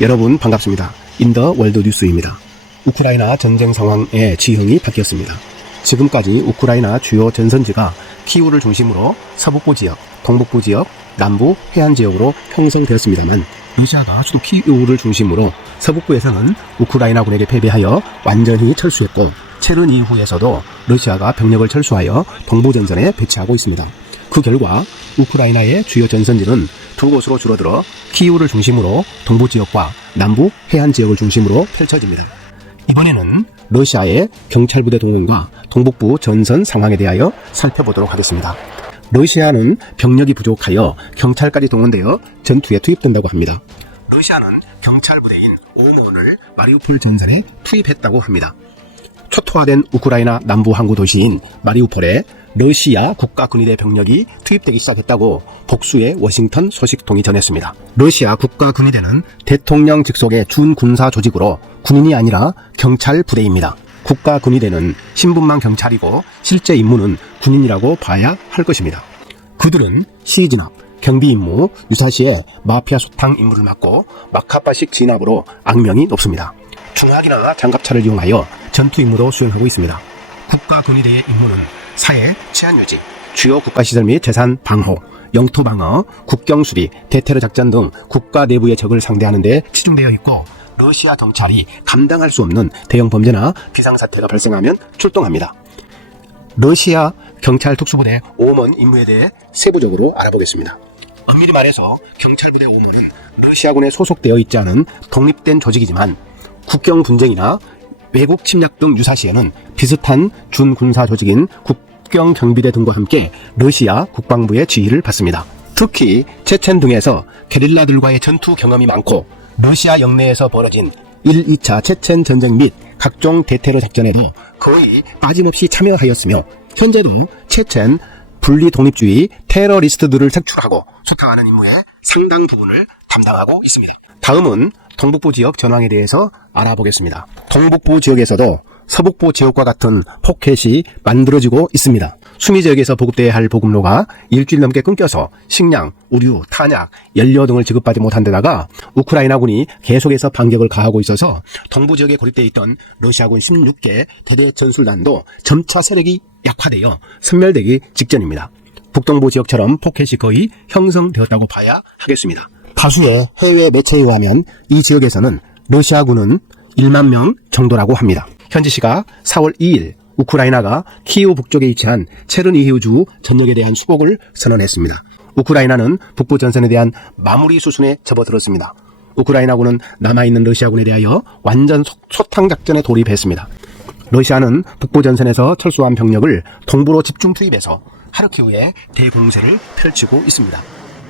여러분 반갑습니다. 인더 월드 뉴스입니다. 우크라이나 전쟁 상황의 지형이 바뀌었습니다. 지금까지 우크라이나 주요 전선지가 키우를 중심으로 서북부 지역, 동북부 지역, 남부 해안 지역으로 형성되었습니다만 러시아가 수도 키우를 중심으로 서북부에서는 우크라이나군에게 패배하여 완전히 철수했고 체른 이후에서도 러시아가 병력을 철수하여 동부전선에 배치하고 있습니다. 그 결과 우크라이나의 주요 전선지는 두 곳으로 줄어들어 키우를 중심으로 동부 지역과 남부 해안 지역을 중심으로 펼쳐집니다. 이번에는 러시아의 경찰부대 동원과 동북부 전선 상황에 대하여 살펴보도록 하겠습니다. 러시아는 병력이 부족하여 경찰까지 동원되어 전투에 투입된다고 합니다. 러시아는 경찰부대인 5만을 마리우폴 전선에 투입했다고 합니다. 초토화된 우크라이나 남부 항구 도시인 마리우폴에 러시아 국가군의대 병력이 투입되기 시작했다고 복수의 워싱턴 소식통이 전했습니다. 러시아 국가군의대는 대통령 직속의 준군사 조직으로 군인이 아니라 경찰 부대입니다. 국가군의대는 신분만 경찰이고 실제 임무는 군인이라고 봐야 할 것입니다. 그들은 시진압, 경비 임무, 유사시에 마피아 소탕 임무를 맡고 마카파식 진압으로 악명이 높습니다. 중화기나 장갑차를 이용하여 전투 임무도 수행하고 있습니다. 국가군의대의 임무는 사회, 치안 유지, 주요 국가시설 및 재산 방호, 영토 방어, 국경 수리, 대테러 작전 등 국가 내부의 적을 상대하는 데 치중되어 있고 러시아 경찰이 감당할 수 없는 대형 범죄나 비상사태가 발생하면 출동합니다. 러시아 경찰 특수부대 5만 임무에 대해 세부적으로 알아보겠습니다. 엄밀히 말해서 경찰부대 5만은 러시아군에 소속되어 있지 않은 독립된 조직이지만 국경 분쟁이나 외국 침략 등 유사시에는 비슷한 준군사 조직인 국경경비대 등과 함께 러시아 국방부의 지휘를 받습니다. 특히 체첸 등에서 게릴라들과의 전투 경험이 많고 러시아 영내에서 벌어진 1, 2차 체첸 전쟁 및 각종 대테러 작전에도 거의 빠짐없이 참여하였으며 현재도 체첸 분리 독립주의 테러리스트들을 색출하고 소탕하는 임무의 상당 부분을 담당하고 있습니다. 다음은 동북부 지역 전황에 대해서 알아보겠습니다. 동북부 지역에서도 서북부 지역과 같은 포켓이 만들어지고 있습니다. 수미 지역에서 보급돼야 할 보급로가 일주일 넘게 끊겨서 식량, 우류, 탄약, 연료 등을 지급받지 못한 데다가 우크라이나군이 계속해서 반격을 가하고 있어서 동부 지역에 고립되어 있던 러시아군 16개 대대 전술단도 점차 세력이 약화되어 섬멸되기 직전입니다. 북동부 지역처럼 포켓이 거의 형성되었다고 봐야 하겠습니다. 다수의 해외 매체에 의하면 이 지역에서는 러시아군은 1만 명 정도라고 합니다. 현지 시각 4월 2일 우크라이나가 키이우 북쪽에 위치한 체르니히우주 전역에 대한 수복을 선언했습니다. 우크라이나는 북부 전선에 대한 마무리 수순에 접어들었습니다. 우크라이나군은 남아있는 러시아군에 대하여 완전 소탕 작전에 돌입했습니다. 러시아는 북부 전선에서 철수한 병력을 동부로 집중 투입해서 하르키우에 대공세를 펼치고 있습니다.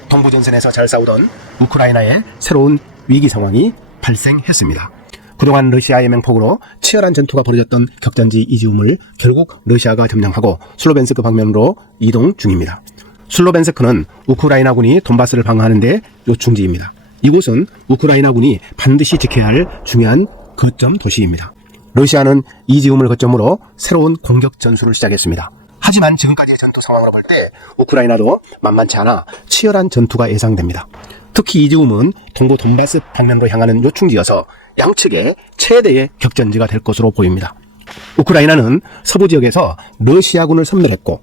동부 전선에서 잘 싸우던 우크라이나의 새로운 위기 상황이 발생했습니다. 그동안 러시아의 맹폭으로 치열한 전투가 벌어졌던 격전지 이지움을 결국 러시아가 점령하고 슬로벤스크 방면으로 이동 중입니다. 슬로벤스크는 우크라이나군이 돈바스를 방어하는 데 요충지입니다. 이곳은 우크라이나군이 반드시 지켜야 할 중요한 거점 도시입니다. 러시아는 이지움을 거점으로 새로운 공격 전술을 시작했습니다. 하지만 지금까지의 전투 상황으로 볼 때 우크라이나도 만만치 않아 치열한 전투가 예상됩니다. 특히 이지움은 동부 돈바스 방면으로 향하는 요충지여서 양측의 최대의 격전지가 될 것으로 보입니다. 우크라이나는 서부 지역에서 러시아군을 섬멸했고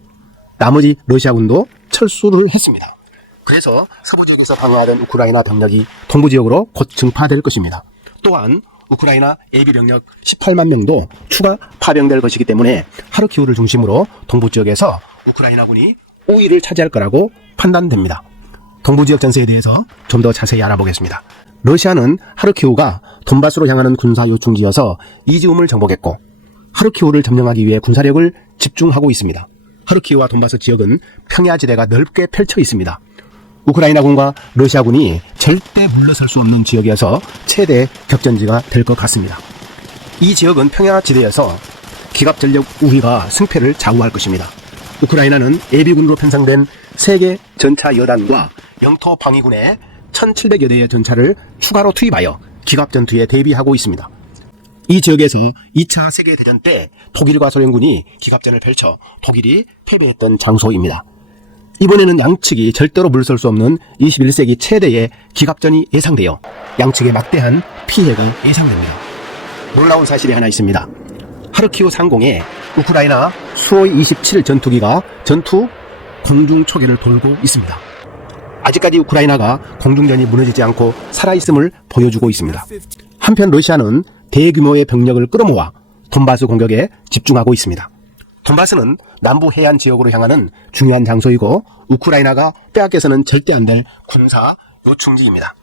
나머지 러시아군도 철수를 했습니다. 그래서 서부 지역에서 방어하던 우크라이나 병력이 동부 지역으로 곧 증파될 것입니다. 또한 우크라이나 예비 병력 18만 명도 추가 파병될 것이기 때문에 하르키우를 중심으로 동부 지역에서 우크라이나군이 5위를 차지할 거라고 판단됩니다. 동부 지역 전세에 대해서 좀 더 자세히 알아보겠습니다. 러시아는 하르키우가 돈바스로 향하는 군사 요충지여서 이지움을 정복했고 하르키우를 점령하기 위해 군사력을 집중하고 있습니다. 하르키우와 돈바스 지역은 평야지대가 넓게 펼쳐 있습니다. 우크라이나군과 러시아군이 절대 물러설 수 없는 지역이어서 최대 격전지가 될 것 같습니다. 이 지역은 평야지대여서 기갑전력 우위가 승패를 좌우할 것입니다. 우크라이나는 예비군으로 편성된 세계 전차 여단과 영토 방위군의 1700여 대의 전차를 추가로 투입하여 기갑전투에 대비하고 있습니다. 이 지역에서 2차 세계대전 때 독일과 소련군이 기갑전을 펼쳐 독일이 패배했던 장소입니다. 이번에는 양측이 절대로 물설 수 없는 21세기 최대의 기갑전이 예상되어 양측의 막대한 피해가 예상됩니다. 놀라운 사실이 하나 있습니다. 하르키우 상공에 우크라이나 수호이 27 전투기가 전투 공중 초계를 돌고 있습니다. 아직까지 우크라이나가 공중전이 무너지지 않고 살아있음을 보여주고 있습니다. 한편 러시아는 대규모의 병력을 끌어모아 돈바스 공격에 집중하고 있습니다. 돈바스는 남부 해안 지역으로 향하는 중요한 장소이고 우크라이나가 빼앗겨서는 절대 안 될 군사 요충지입니다.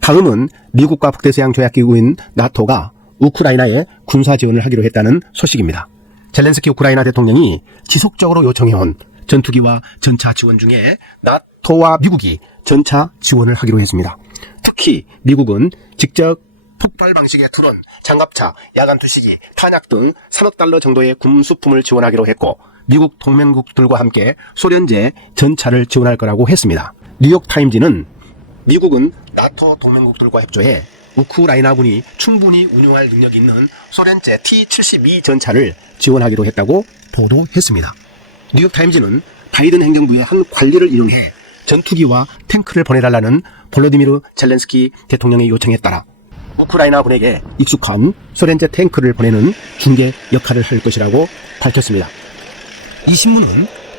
다음은 미국과 북대서양 조약기구인 나토가 우크라이나에 군사 지원을 하기로 했다는 소식입니다. 젤렌스키 우크라이나 대통령이 지속적으로 요청해온 전투기와 전차 지원 중에 나토와 미국이 전차 지원을 하기로 했습니다. 특히 미국은 직접 폭발 방식의 드론, 장갑차, 야간 투시기, 탄약 등 3억 달러 정도의 군수품을 지원하기로 했고 미국 동맹국들과 함께 소련제 전차를 지원할 거라고 했습니다. 뉴욕타임즈는 미국은 나토 동맹국들과 협조해 우크라이나군이 충분히 운용할 능력이 있는 소련제 T-72 전차를 지원하기로 했다고 보도했습니다. 뉴욕타임즈는 바이든 행정부의 한 관리를 인용해 전투기와 탱크를 보내달라는 볼로디미르 젤렌스키 대통령의 요청에 따라 우크라이나군에게 익숙한 소련제 탱크를 보내는 중개 역할을 할 것이라고 밝혔습니다. 이 신문은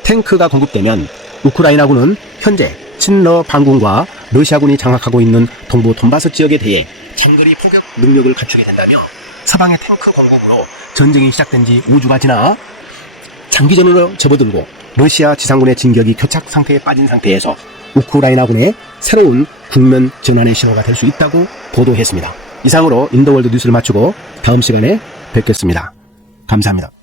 탱크가 공급되면 우크라이나군은 현재 친러 반군과 러시아군이 장악하고 있는 동부 돈바스 지역에 대해 장거리 포격 능력을 갖추게 된다며 서방의 탱크 공급으로 전쟁이 시작된 지 5주가 지나 장기전으로 접어들고 러시아 지상군의 진격이 교착 상태에 빠진 상태에서 우크라이나군의 새로운 국면 전환의 신호가 될 수 있다고 보도했습니다. 이상으로 인더월드 뉴스를 마치고 다음 시간에 뵙겠습니다. 감사합니다.